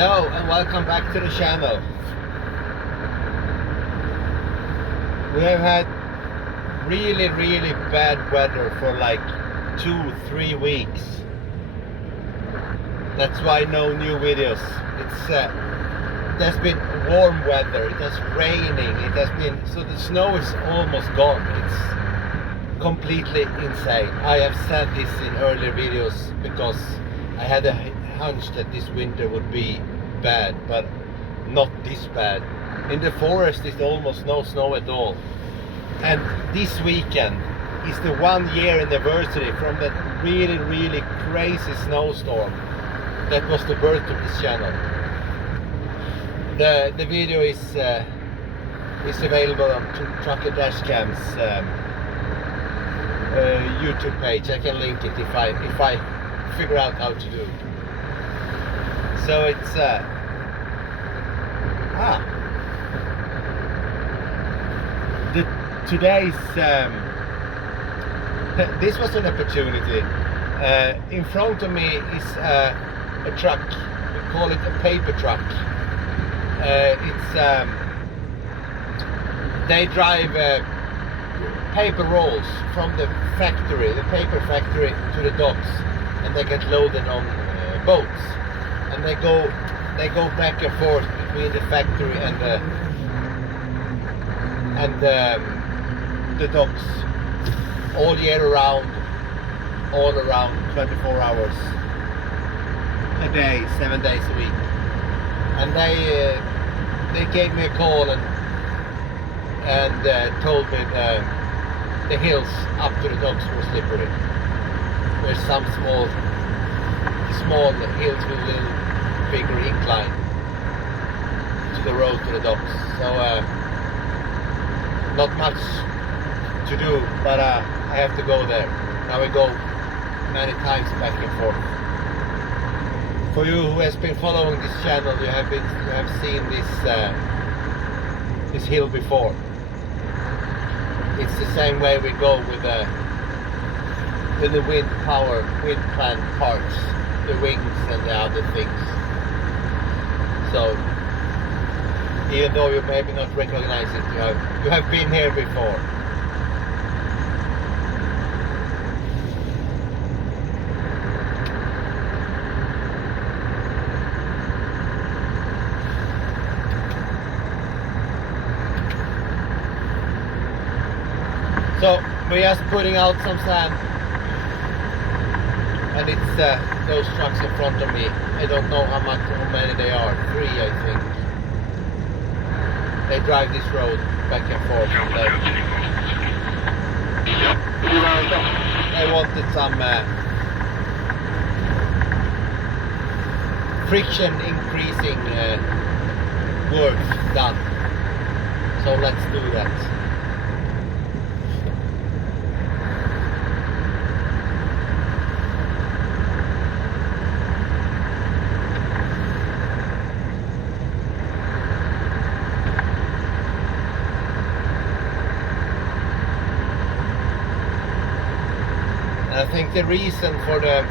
Hello and welcome back to the channel. We have had really bad weather for like 2-3 weeks. That's why no new videos. It has been warm weather, it has raining, it has been, so the snow is almost gone. It's completely insane. I have said this in earlier videos because I had a hunch that this winter would be bad, but not this bad. In the forest is almost no snow at all. And this weekend is the 1 year anniversary from that really crazy snowstorm that was the birth of this channel. The video is available on Trucker Dashcam's YouTube page. I can link it if I figure out how to do it. So it's today's this was an opportunity. In front of me is a truck. We call it a paper truck. They drive paper rolls from the factory, the paper factory, to the docks, and they get loaded on boats, and they go back and forth between the factory and the docks all year round, all around, 24 hours a day, 7 days a week. And they gave me a call and told me the hills up to the docks were slippery. There's some small hills with a little bigger incline to the road to the docks. So not much to do, but I have to go there. Now we go many times back and forth. For you who has been following this channel, you have seen this hill before. It's the same way we go with the wind plant parts, the wings and the other things. So even though you maybe not recognize it, you have been here before. So we're just putting out some sand, and it's those trucks in front of me. I don't know how many they are. 3, I think. They drive this road back and forth. They wanted some friction increasing work done. So let's do that. I think the reason for the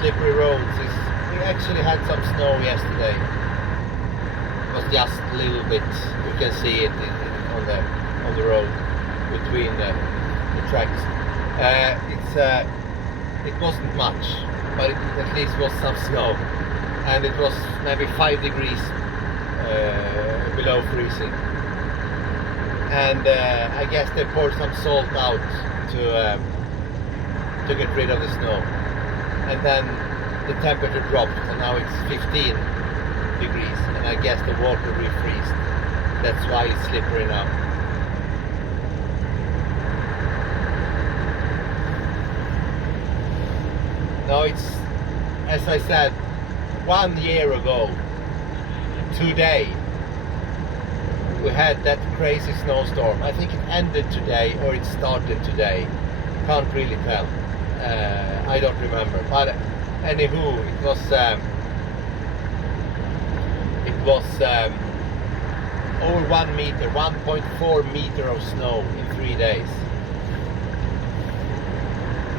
slippery roads is we actually had some snow yesterday. It was just a little bit. You can see it on the road between the tracks. It wasn't much, but it at least was some snow, and it was maybe 5 degrees below freezing. And I guess they poured some salt out to get rid of the snow, and then the temperature dropped, and now it's 15 degrees, and I guess the water refreezed. That's why it's slippery now. Now it's, as I said, 1 year ago today we had that crazy snowstorm. I think it ended today or it started today, can't really tell. I don't remember, but anywho, it was over 1 meter, 1.4 meter of snow in 3 days.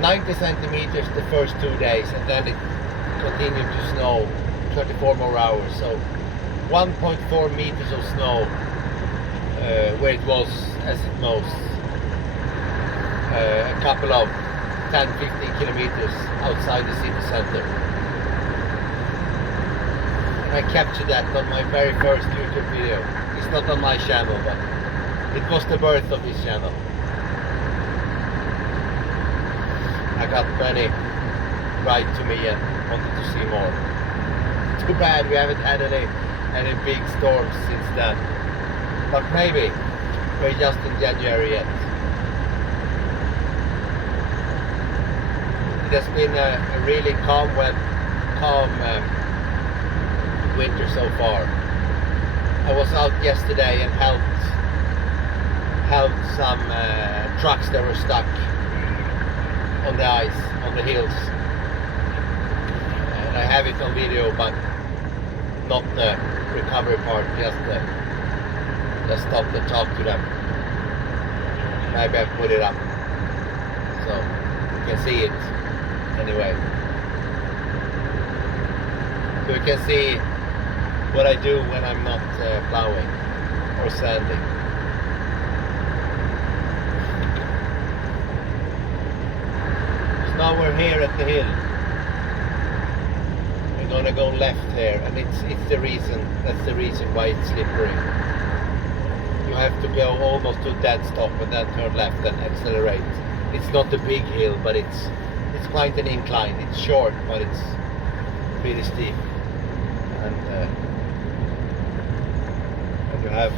90 centimeters the first 2 days, and then it continued to snow 34 more hours. So 1.4 meters of snow where it was as it most a couple of 10-15 kilometers outside the city center. And I captured that on my very first YouTube video. It's not on my channel, but it was the birth of this channel. I got many write to me and wanted to see more. Too bad we haven't had any big storms since then. But maybe we're just in January yet. It has been a really calm winter so far. I was out yesterday and helped some trucks that were stuck on the ice, on the hills. And I have it on video, but not the recovery part, just stop and talk to them. Maybe I put it up so you can see it anyway. So you can see what I do when I'm not plowing or sanding. So now we're here at the hill. We're gonna go left here, and that's the reason why it's slippery. You have to go almost to dead stop and then turn left and accelerate. It's not a big hill, but it's quite an incline. It's short, but it's pretty steep. And you have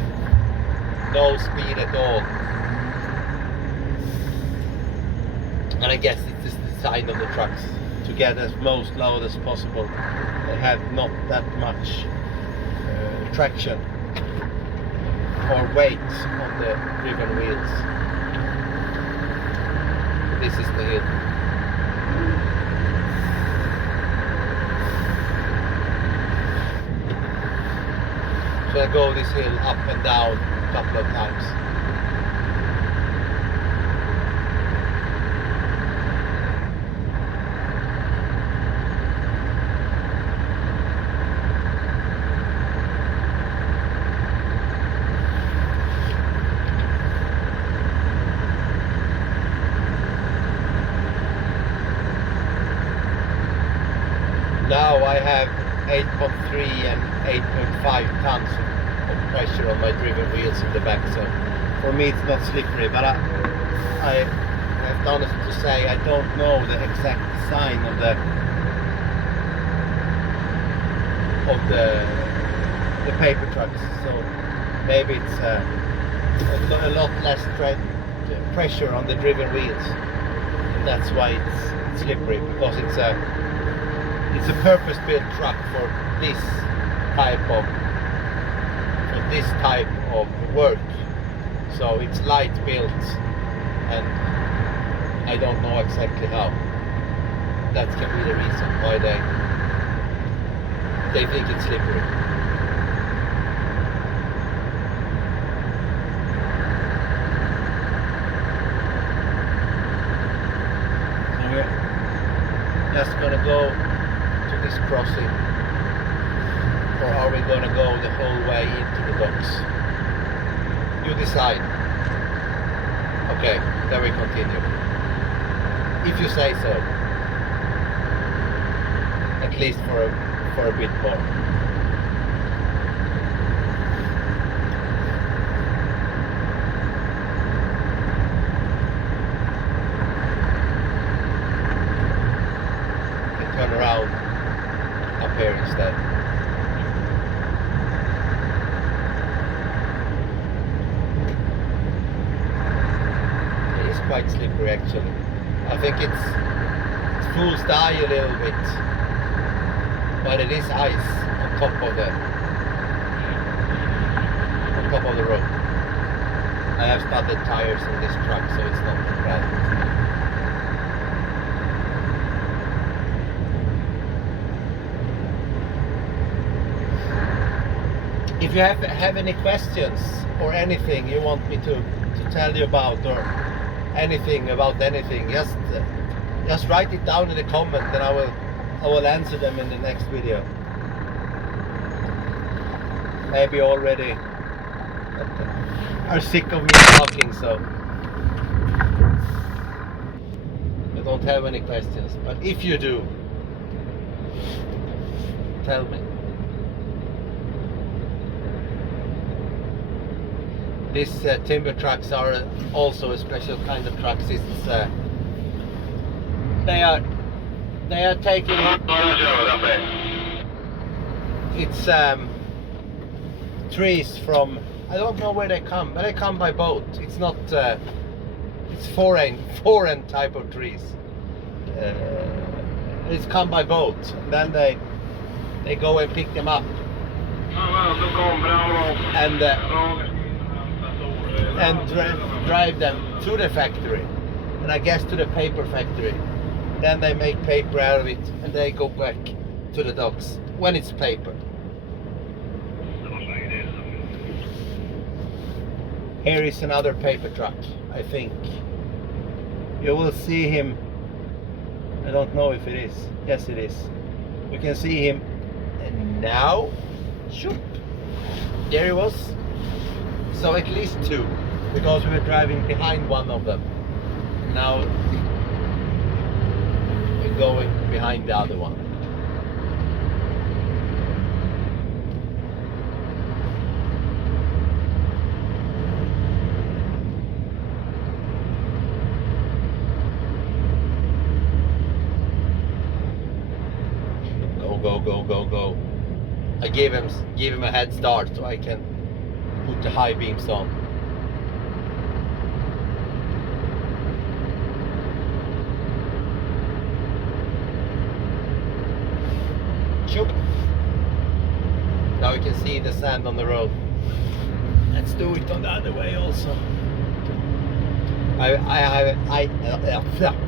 no speed at all. And I guess it's the design of the trucks to get as most load as possible. They have not that much traction or weight on the driven wheels. This is the hill. So I go this hill up and down a couple of times. Now I have 8.3 and 8.5 tons of pressure on my driven wheels in the back, so for me it's not slippery, but I have to honestly say I don't know the exact design of the paper trucks, so maybe it's a lot less pressure on the driven wheels, and that's why it's slippery, because it's a purpose-built truck for this type of work. So it's light built, and I don't know exactly how. That can be the reason why they think it's slippery. So we're just gonna go this crossing, or are we going to go the whole way into the docks? You decide. Okay, then we continue. If you say so. At least for a bit more. You can turn around up here instead. It is quite slippery actually. I think it fools the eye a little bit, but it is ice on top of the road. I have studded tires on this truck, so it's not that bad. If you have any questions or anything you want me to tell you about, or anything about anything, just write it down in the comment, and I will answer them in the next video. maybe already are sick of me talking, so I don't have any questions. But if you do, tell me. These timber trucks are also a special kind of trucks. It's they are taking it's trees from, I don't know where they come, but they come by boat. It's not it's foreign type of trees. It's come by boat, and then they go and pick them up and drive them to the factory, and I guess to the paper factory. Then they make paper out of it, and they go back to the docks when it's paper. Here is another paper truck, I think. You will see him. I don't know if it is. Yes, it is. You can see him. And now, shoop, there he was. So at least two, because we were driving behind one of them. Now we're going behind the other one. Go. I gave him a head start so I can put the high beams on. Shoop. Now you can see the sand on the road. Let's do it on the other way also.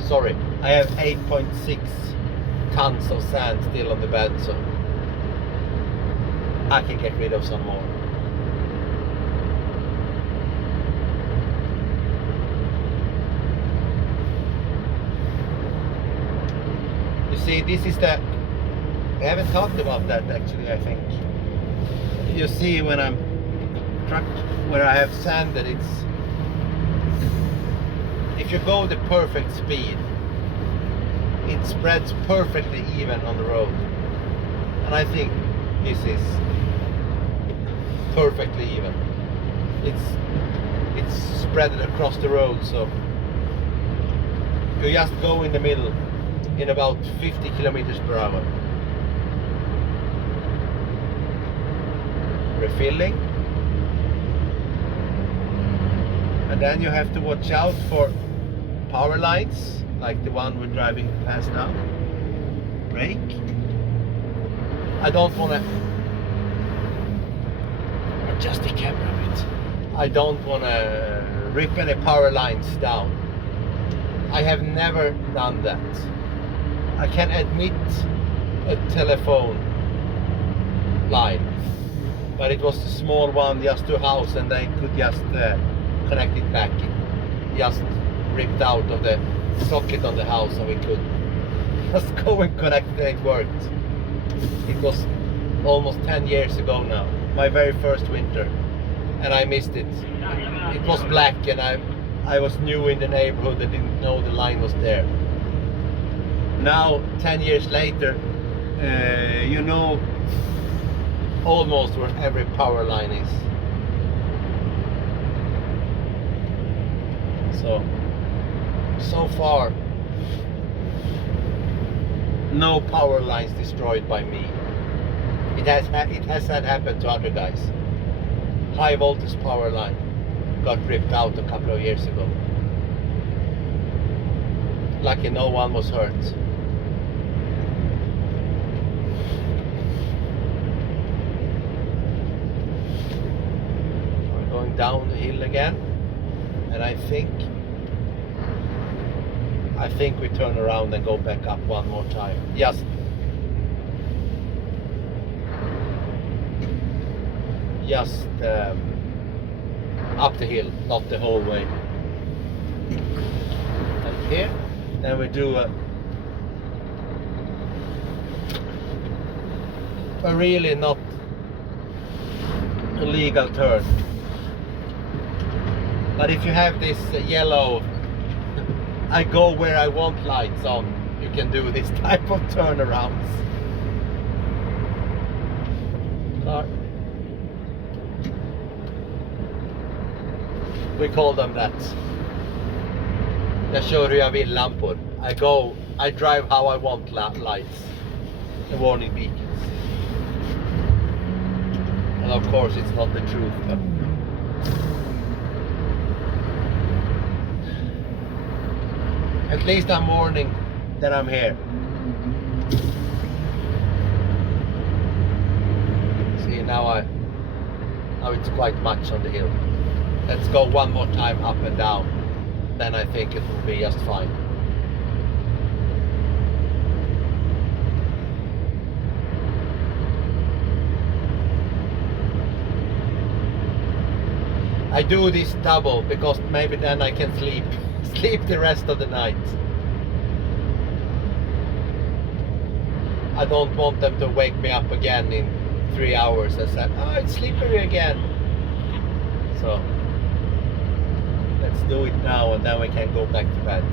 Sorry, I have 8.6 tons of sand still on the bed, so I can get rid of some more. You see, this is the, we haven't talked about that actually, I think. You see when I'm truck where I have sanded, it's, if you go the perfect speed, it spreads perfectly even on the road, and I think this is perfectly even. It's spread across the road, so you just go in the middle in about 50 kilometers per hour. Refilling, and then you have to watch out for power lines like the one we're driving past now. Brake. I don't want to adjust the camera a bit. I don't want to rip any power lines down. I have never done that. I can admit a telephone line, but it was a small one just to a house, and they could just connect it back. It just ripped out of the socket on the house, and we could just go and connect it, and it worked. It was almost 10 years ago now, my very first winter, and I missed it. It was black, and I was new in the neighborhood and didn't know the line was there. Now 10 years later, you know almost where every power line is. So far, no power lines destroyed by me. It has happened to other guys. High voltage power line got ripped out a couple of years ago. Lucky no one was hurt. We're going down the hill again, and I think we turn around and go back up one more time. Just up the hill, not the whole way. And here, then we do a really not legal turn. But if you have this yellow I go where I want lights on, you can do this type of turnarounds. We call them that. Jag kör hur jag vill lampor. I drive how I want lights. The warning beacons. And of course it's not the truth, but at least I'm warning that I'm here. See, now it's quite much on the hill. Let's go one more time up and down. Then I think it will be just fine. I do this double because maybe then I can sleep the rest of the night. I don't want them to wake me up again in 3 hours and say, oh, it's slippery again. So let's do it now and then we can go back to bed.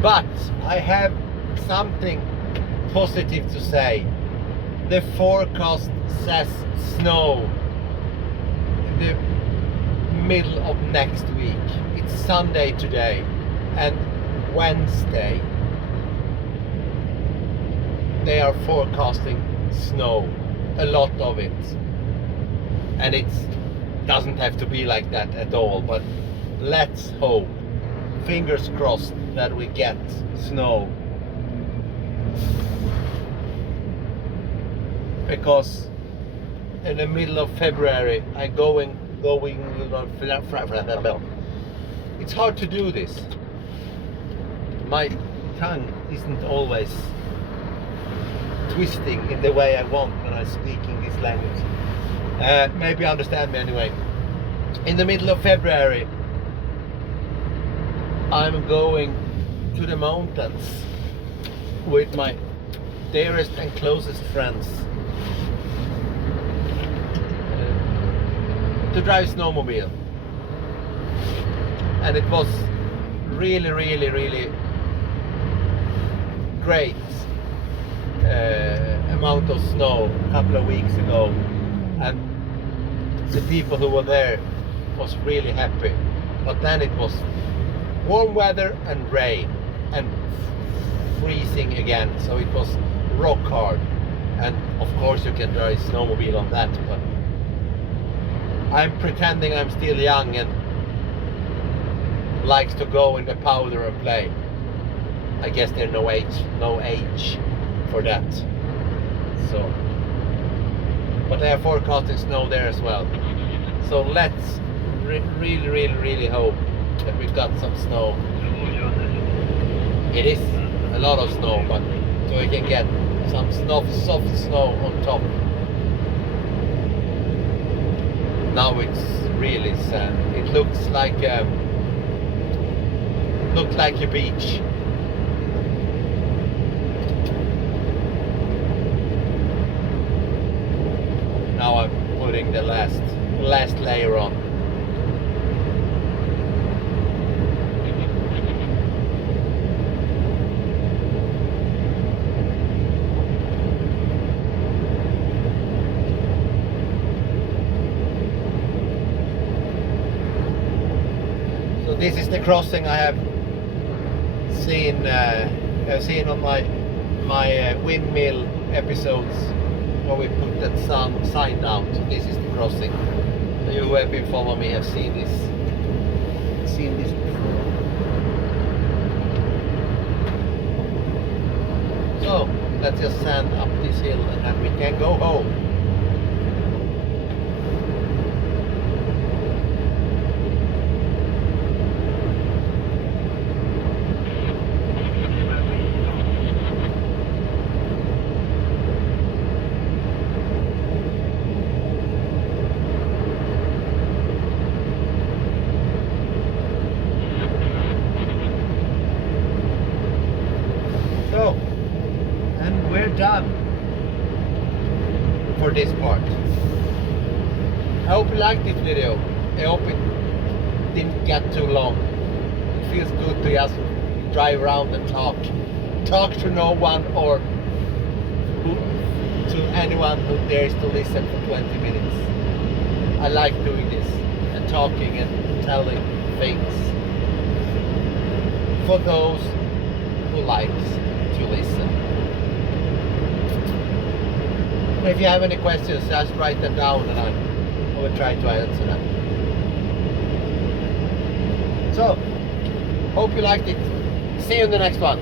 But I have something positive to say. The forecast says snow in the middle of next week. It's Sunday today and Wednesday they are forecasting snow, a lot of it. And it doesn't have to be like that at all, but let's hope, fingers crossed, that we get snow. Because in the middle of February I going it's hard to do this. My tongue isn't always twisting in the way I want when I'm speaking this language. Maybe you understand me anyway. In the middle of February I'm going to the mountains with my dearest and closest friends to drive snowmobile, and it was really great amount of snow a couple of weeks ago, and the people who were there was really happy. But then it was warm weather and rain and freezing again, so it was rock hard. And of course you can drive snowmobile on that, but I'm pretending I'm still young and likes to go in the powder and play. I guess there's no age for that. So, but they are forecasting snow there as well. So let's really hope that we've got some snow. It is a lot of snow, but so we can get some soft snow on top. Now it's really sand. It looks like a beach. Now I'm putting the last layer on. This is the crossing I have seen on my windmill episodes where we put that sign down. So this is the crossing. So you who have been following me have seen this before. So let's just sand up this hill and then we can go home. we're done for this part. I hope you liked this video. I hope it didn't get too long. It feels good to just drive around and talk to no one, or to anyone who dares to listen for 20 minutes. I like doing this and talking and telling things for those who likes to listen. If you have any questions, just write them down and I will try to answer them. So, hope you liked it. See you in the next one.